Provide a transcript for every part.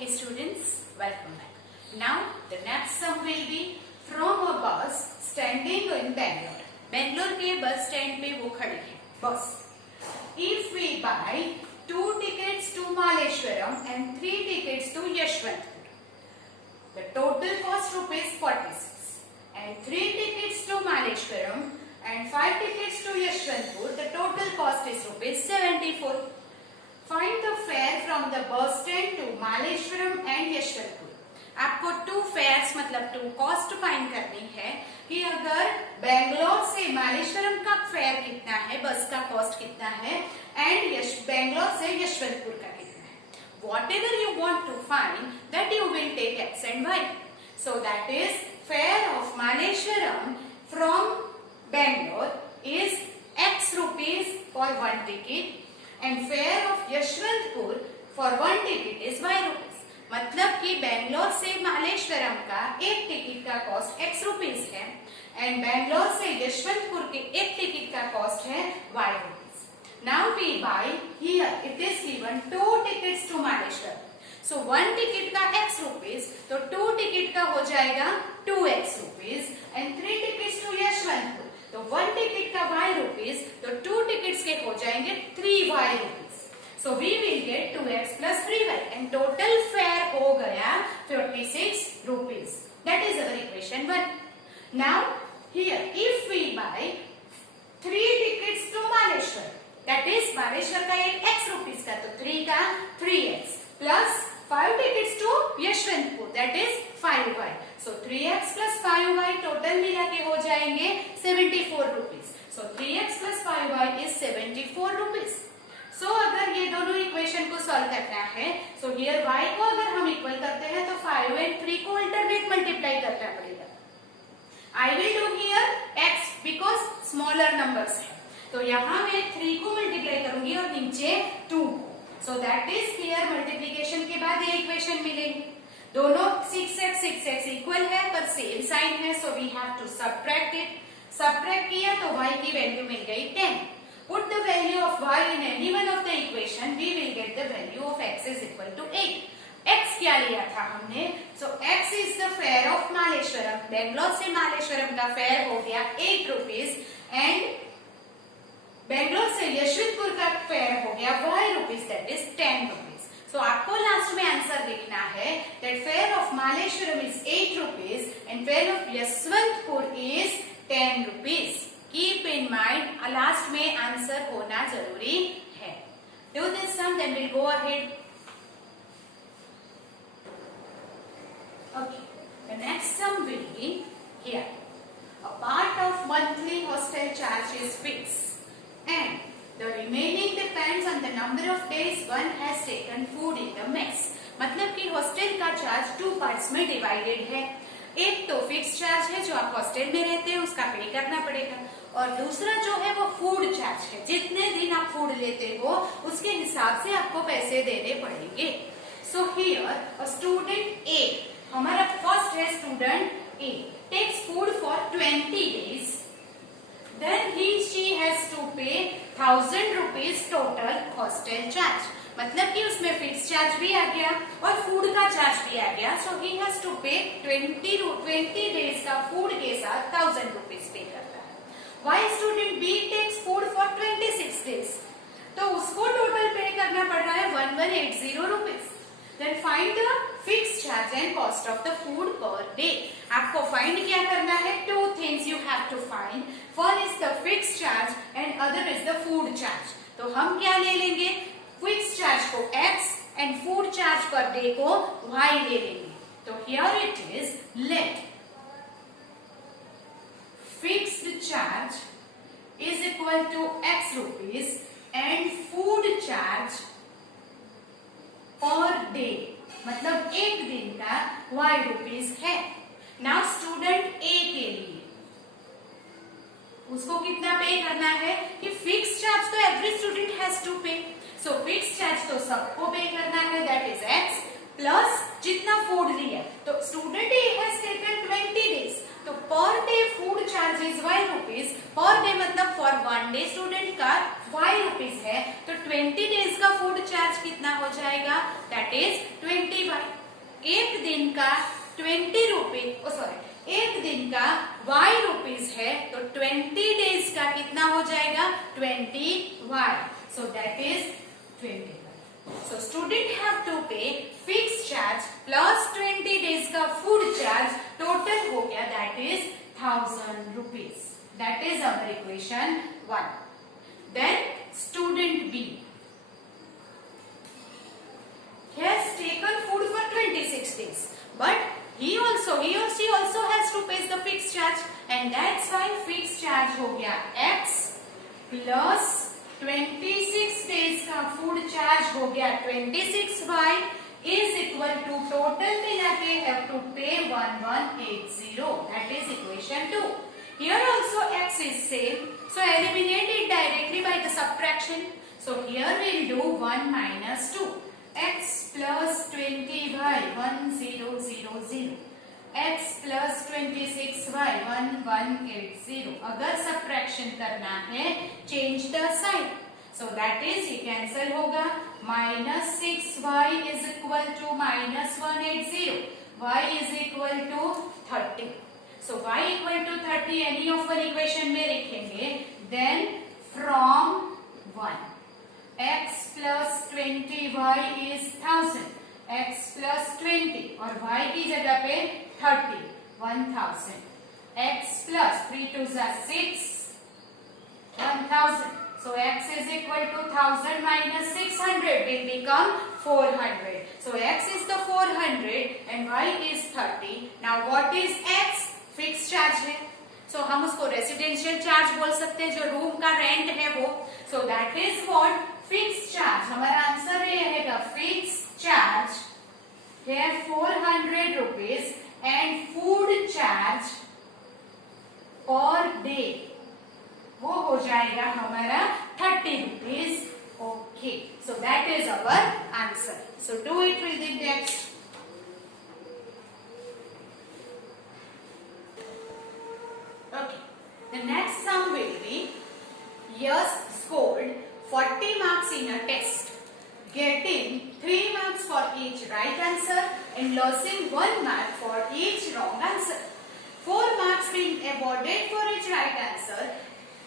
Okay students, welcome back. Now the next sum will be from a bus standing in Bangalore. Bangalore के bus stand पे वो खड़ी है bus. If we buy 2 tickets to Malleshwaram and 3 tickets to Yashwantpur, the total cost rupees 46. And 3 tickets to Malleshwaram and 5 tickets to Yashwantpur, the total cost is rupees 74. Find the fare from the bus stand to Malleshwaram and Yashwantpur. आपको 2 fares मतलब 2 cost find करनी है कि अगर बेंगलोर से मालेश्वरम का fair कितना है, बस का कॉस्ट कितना है एंड बेंगलोर से यशवंतपुर का कितना है. Whatever you want to find, that you will take x and y. So that is fare of Malleshwaram from Bangalore is x rupees for 1 ticket and fare of Yashwantpur for 1 ticket is y rupees. मतलब कि बेंगलोर से मालेश्वरम का एक ticket का cost x rupees है and Bangalore से यशवंतपुर के एक टिकट का कॉस्ट है y rupees. Now we buy here it is given 2 tickets to Malleshwaram. So 1 ticket का x रुपीस तो 2 टिकट का हो जाएगा 2x rupees and 3 tickets to Yeshwantpur तो 1 टिकट का y रुपीस तो 2 टिकट्स के हो जाएंगे 3y rupees. So we will get 2x plus 3y and total fare हो गया 56 rupees. That is our equation 1. Now here if we buy 3 tickets to Malleshwar, that is Malleshwar का एक x rupees का तो 3 का 3x plus 5 tickets to Yashwantpur, that is 5y. So 3x plus 5y total मिला के हो जाएंगे 74 rupees. So 3x plus 5y is 74 rupees. सो अगर ये दोनों इक्वेशन को सॉल्व करना है, सो हियर y को अगर हम इक्वल करते हैं तो 5 एंड 3 को अल्टरनेट मल्टीप्लाई करना पड़ेगा. I will do here x because smaller numbers है तो यहाँ मैं 3 को मल्टीप्लाई करूंगी और नीचे 2 को. सो दैट इज हियर मल्टीप्लीकेशन के बाद ये इक्वेशन मिलेंगे. दोनों 6x इक्वल है पर सेम साइन है so we have to subtract it. Subtract किया तो y की वैल्यू मिल गई 10. Put the value of y in any one of the equation, we will get the value of x is equal to 8. x क्या लिया था हमने? So x is the fare of Malleshwaram. Bangalore से मालेश्वरम का fair हो गया 8 rupees and Bangalore से यशवंतपुर का फेयर हो गया y rupees that is 10 rupees. So आपको लास्ट में आंसर लिखना है that fare of Malleshwaram is 8 rupees and fare of Yeshwantpur is 10 rupees. Keep in mind, last में आंसर होना जरूरी है. Do this sum, then we'll go ahead. Okay, the next sum will be here. A part of monthly hostel charge is fixed, and the remaining depends on the number of days one has taken food in the mess. मतलब कि hostel का charge 2 parts में divided है. एक तो fix charge है जो आप हॉस्टल में रहते हैं उसका पे करना पड़ेगा और दूसरा जो है वो फूड चार्ज है. जितने दिन आप फूड लेते हो उसके हिसाब से आपको पैसे देने पड़ेंगे. सो हियर अ स्टूडेंट ए, हमारा फर्स्ट है student a, takes food for 20 days. Then he she has to pay 1000 rupees total hostel charge. मतलब कि उसमें फिक्स चार्ज भी आ गया और फूड का चार्ज भी आ गया. सो ही हैज टू पे 20 डेज का फूड के साथ 1000 रुपीज पे करता है. Y student b takes food for 26 days, तो उसको टोटल पे करना पड़ रहा है 1180 rupees. Then find the fix charge and cost of the food per day. आपको फाइंड क्या करना है? 2 things you have to find. First is the fix charge and other is the food charge. तो हम क्या ले लेंगे? फिक्स चार्ज को x and food charge per day को y ले लेंगे. तो here it is let fixed charge is equal to x rupees and food charge per day मतलब एक दिन का y रुपीज है. नाउ स्टूडेंट ए के लिए उसको कितना पे करना है कि फिक्स चार्ज तो एवरी स्टूडेंट हैज टू पे. सो फिक्स चार्ज तो सबको पे करना है दैट इज x प्लस जितना फूड लिया. तो student A has taken 20 days तो per day food charge is y rupees. Per day मतलब फॉर 1 डे स्टूडेंट का y रुपीज है तो 20 डेज का फूड फूड चार्ज कितना हो जाएगा, दैट इज 20y। एक दिन का 20 रुपीज, सॉरी एक दिन का y रुपीज है तो 20 डेज का कितना हो जाएगा, 20y। So that is 20y। So student have to pay fixed charge plus 20 days का food charge, total हो गया that is 1000 rupees. That is our equation 1. Then student B has taken food for 26 days, but he or she also has to pay the fixed charge, and that's why fixed charge हो गया x plus 26 days का food charge हो गया 26y is equal to total मिला के have to pay 1180. That is equation 2. Here also x is same, so eliminate it directly by the subtraction. So here we'll do 1 minus 2. X plus 20y 1000. x plus 26y 1180. अगर subtraction करना है change the sign, so that is ये cancel होगा, minus 6y is equal to minus 180, y is equal to 30. So y equal to 30 any of one equation में लिखेंगे, then from 1 x plus 20y is 1000, x plus 20 और y की जगह पे 30, 1000, x plus 3 to 6, 1000. So x is equal to 1000 minus 600 will become 400. So x is the 400 and y is 30. Now what is x? Fixed charge है, so हम उसको residential charge बोल सकते हैं, जो रूम का रेंट है वो. So that is what fix charge. हमारा आंसर ये रहेगा फिक्स चार्ज है 400 rupees and food charge per day वो हो जाएगा हमारा 30 rupees. Okay, so that is our answer. So do it with the next. Okay, the next sum will be Yash scored 40 marks in a test, getting 3 marks for each right answer and losing 1 mark for each wrong answer. 4 marks being awarded for each right answer,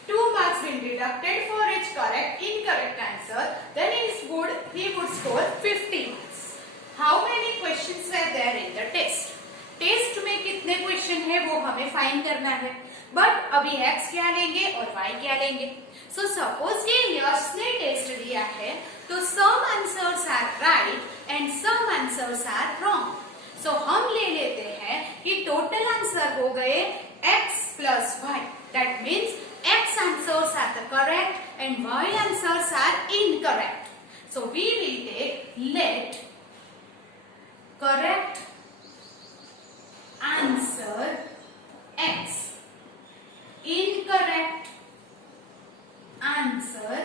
2 marks being deducted for each incorrect answer. Then he would score 50 marks. How many questions were there in the test? Test में कितने question है वो हमें find करना है, but अभी x क्या लेंगे और y क्या लेंगे. सो सपोज ये यश ने टेस्ट दिया है तो some answers are right and some answers are wrong. So हम ले लेते हैं कि टोटल आंसर हो गए x plus y. That means x answers are the correct and y answers are incorrect. So we will take let correct answer x, incorrect answer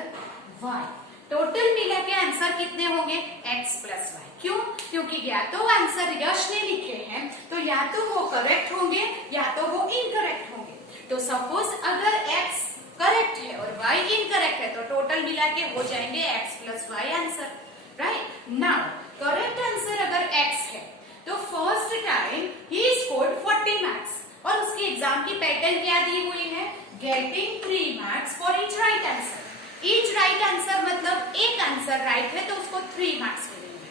y. Total मिला के answer कितने होंगे x प्लस y. क्यों? क्योंकि या तो answer यश ने लिखे हैं तो या तो वो करेक्ट होंगे या तो वो इनकरेक्ट होंगे. तो सपोज अगर x करेक्ट है और y इनकरेक्ट है तो टोटल मिला के हो जाएंगे x plus y answer. Right now correct answer अगर x है तो first time he scored 40 marks और उसकी एग्जाम की पैटर्न क्या दी हुई है, getting 3 marks for each right answer. Each right answer मतलब एक आंसर राइट है तो उसको 3 मार्क्स मिलेंगे,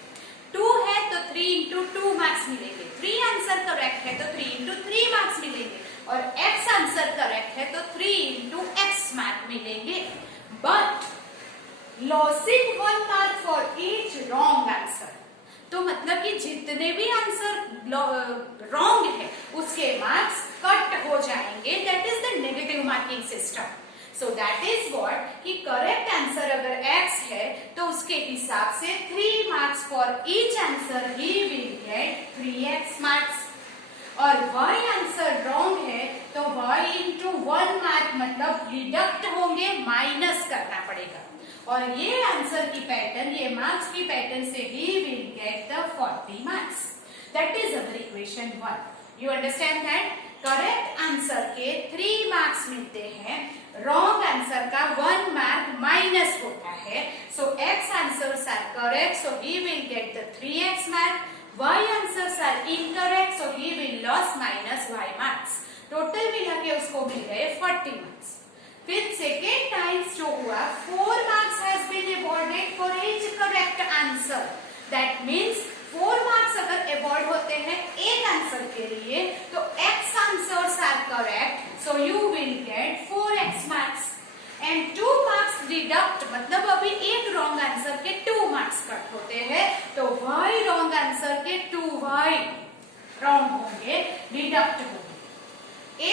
2 है तो 3 into 2 मार्क्स मिलेंगे, 3 आंसर करेक्ट है तो 3 into 3 मार्क्स मिलेंगे और x आंसर करेक्ट है तो 3 into x मार्क मिलेंगे. But losing 1 mark for each wrong answer, तो मतलब कि जितने भी आंसर रॉन्ग है उसके मार्क्स कट हो जाएंगे. That is the negative marking system. So that is what कि करेक्ट आंसर अगर x है तो उसके हिसाब से 3 marks for each answer he will get 3x marks. और y आंसर रॉन्ग है तो y into 1 मार्क मतलब डिडक्ट होंगे, माइनस करना पड़ेगा. और ये आंसर की पैटर्न, ये मार्क्स की पैटर्न से he will get the 40 marks. That is our equation 1. You understand that correct answer के 3 मार्क्स मिलते हैं रॉन्ग आंसर का 1 मार्क माइनस होता है. So X answers are correct, so he will get the 3x mark. Y answers are incorrect, so he will lose minus y marks. Total मिला के उसको मिल गए 40 मार्क्स. फिर सेकेंड टाइम्स जो हुआ 4 marks has been awarded for each correct answer. That means 4 marks अगर award होते हैं एक आंसर के लिए तो X answers are correct, so you will get 4x marks. And 2 marks deduct मतलब अभी एक रॉन्ग आंसर के 2 मार्क्स कट होते हैं, तो y रॉन्ग आंसर के 2y रॉन्ग होंगे, डिडक्ट होंगे.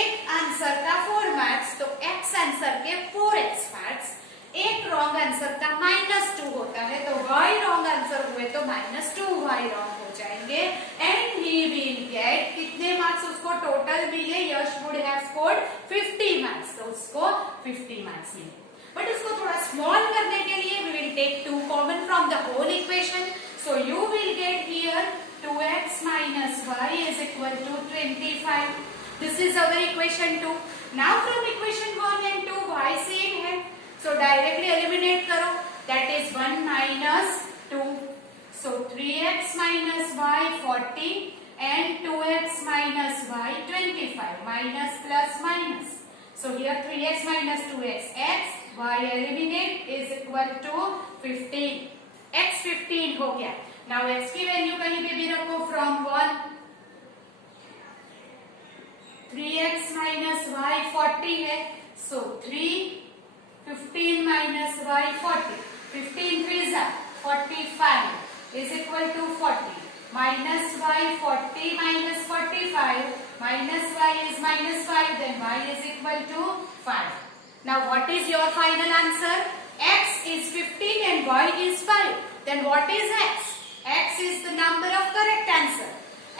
एक आंसर का 4 मार्क्स तो x आंसर के 4x मार्क्स. एक रॉन्ग आंसर का -2 होता है तो y रॉन्ग आंसर हुए तो -2y रॉन्ग हो जाएंगे. एंड ही विल गेट कितने मार्क्स उसको टोटल मिले. यश वुड हैव स्कोर्ड 50 मार्क्स, तो उसको 50 मार्क्स मिले. बट उसको थोड़ा स्मॉल करने के लिए we will take 2 common from the whole equation. So you will get here 2x minus y is equal to 25. This is our equation 2. Now from equation 1 and 2 y same है, so directly eliminate करो. That is 1 minus 2. So 3x minus y 40 and 2x minus y 25. Minus plus minus. So here 3x minus 2x x, y eliminate is equal to 15. x 15 हो गया. Now x की value कहीं पे भी रखो from 1. 3x minus y 40 है, so 3 15 minus y 40. 15 3 are 45 is equal to 40. Minus y 40 minus 45 minus y is minus 5, then y is equal to 5. Now what is your final answer? X is 15 and y is 5. Then what is x? X is the number of correct answer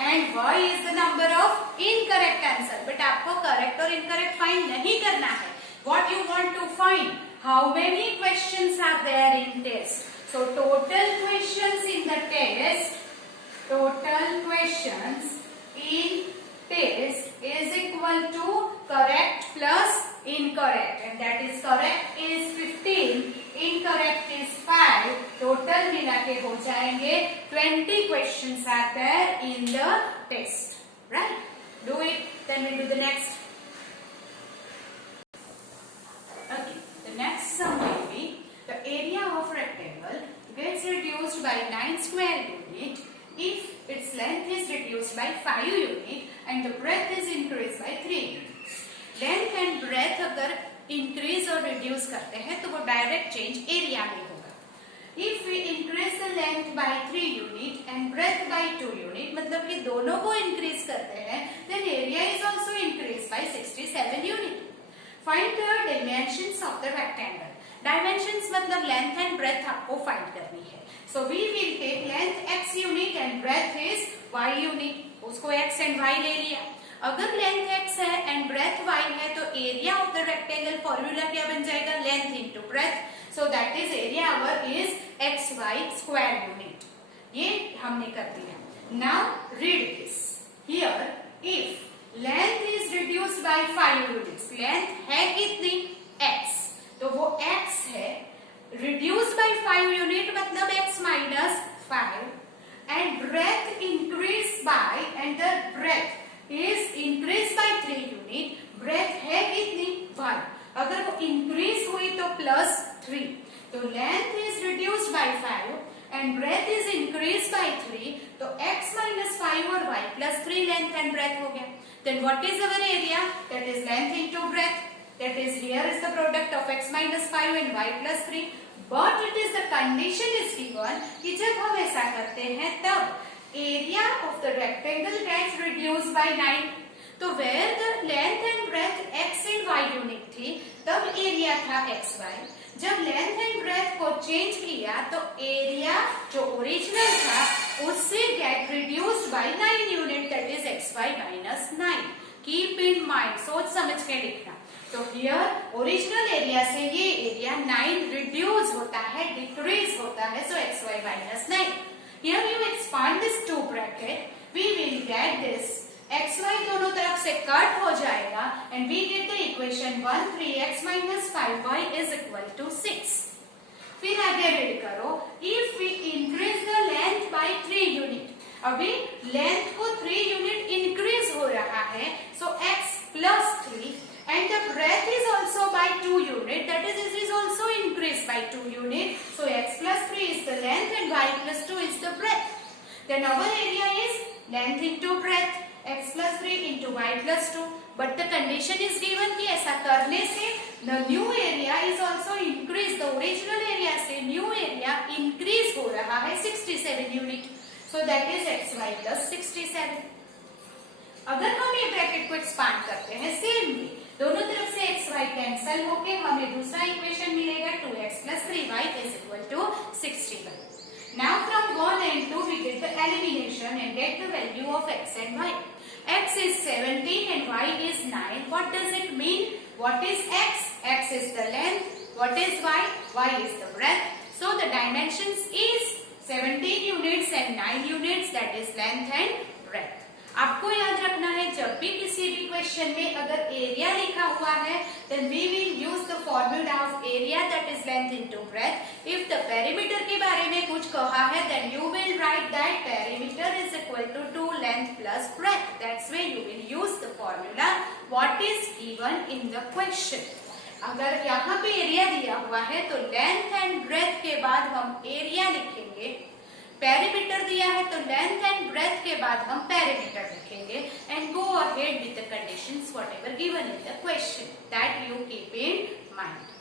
and y is the number of incorrect answer. But आपको correct और incorrect find नहीं करना है. What you want to find? How many questions are there in test? So total questions in the test, total questions in test is equal to correct plus incorrect, and that is correct is 15, incorrect is 5. Total मिला के हो जाएंगे 20 questions are there in the test. Right? Do it. Then we'll do the next. Okay. The next sum will be the area of rectangle gets reduced by 9 square unit if its length is reduced by 5 unit and the breadth is increased by 3 units. Length and breadth अगर increase और reduce करते हैं तो वो direct change area में होगा. If we increase the length by 3 unit and breadth by 2 unit, मतलब कि दोनों को increase करते हैं, then area is also increased by 67 unit. Find the dimensions of the rectangle. Dimensions मतलब length and breadth आपको find करनी है. So we will take length x unit and breadth is y unit. उसको x and y ले लिया. अगर length x है and breadth y है तो area of the rectangle formula क्या बन जाएगा? Length into breadth. So that is area our is xy square unit. ये हमने कर दिया. Now read this. Here if length is reduced by 5 units, length है कितनी? x. तो वो x है. Reduced by 5 unit मतलब x minus 5 and breadth increased by and the breadth is increased by 3 unit. breadth है कितनी? 1. अगर वो increase हुई तो plus 3. तो length is reduced by 5 and breadth is increased by 3. तो x minus 5 और y plus 3 length and breadth हो गया. Then what is our area? That is length into breadth. That is here is the product of x minus 5 and y plus 3. But it is the condition is given कि जब हम ऐसा करते हैं तब area of the rectangle gets reduced by 9. तो where the length and breadth x and y unit थी तब area था xy. जब length and breadth को change किया तो area जो original था उससे get reduced by 9 unit, that is xy minus 9. Keep in mind, सोच समझ के लिखना. तो here ओरिजिनल एरिया से ये एरिया 9 रिड्यूस होता है, डिक्रीज होता है, so xy minus 9. Here you expand this 2 bracket, we will get this xy दोनों तरफ से कट हो जाएगा and we get the equation 1 3x minus 5y is equal to 6. फिर आगे रीड करो, if we increase the length by 3 unit, अभी length को 3 यूनिट इंक्रीज हो रहा है, सो x plus 3 and the breadth is also by 2 unit, that is it is also increased by 2 unit, so x plus 3 is the length and y plus 2 is the breadth. Then our area is length into breadth, x plus 3 into y plus 2, but the condition is given कि ऐसा करने से the new area is also increased, the original area से new area increase हो रहा है 67 unit, so that is xy plus 67. अगर हम ये ब्रैकेट को एक्सपांड करते हैं सेम वे, दोनों तरफ से xy कैंसिल होके हमें दूसरा इक्वेशन मिलेगा 2x plus 3y is equal to 61. Now from 1 and 2 we get the elimination and get the value of x and y. X is 17 and y is 9. What does it mean? What is x? X is the length. What is y? Y is the breadth. So the dimensions is 17 units and 9 units, that is length and breadth. आपको याद रखना है जब भी किसी भी question में अगर एरिया लिखा हुआ है then we will use the formula of area, that is length into breadth. If the perimeter के बारे में कुछ कहा है then you will write that perimeter is equal to 2 length plus breadth. That's why you will use the formula what is given in the question. अगर यहाँ पे area दिया हुआ है तो लेंथ एंड ब्रेथ के बाद हम एरिया लिखेंगे, पेरीमीटर दिया है तो लेंथ एंड ब्रेथ के बाद हम पेरीमीटर लिखेंगे and go ahead with the conditions whatever given in the question, that you keep in mind.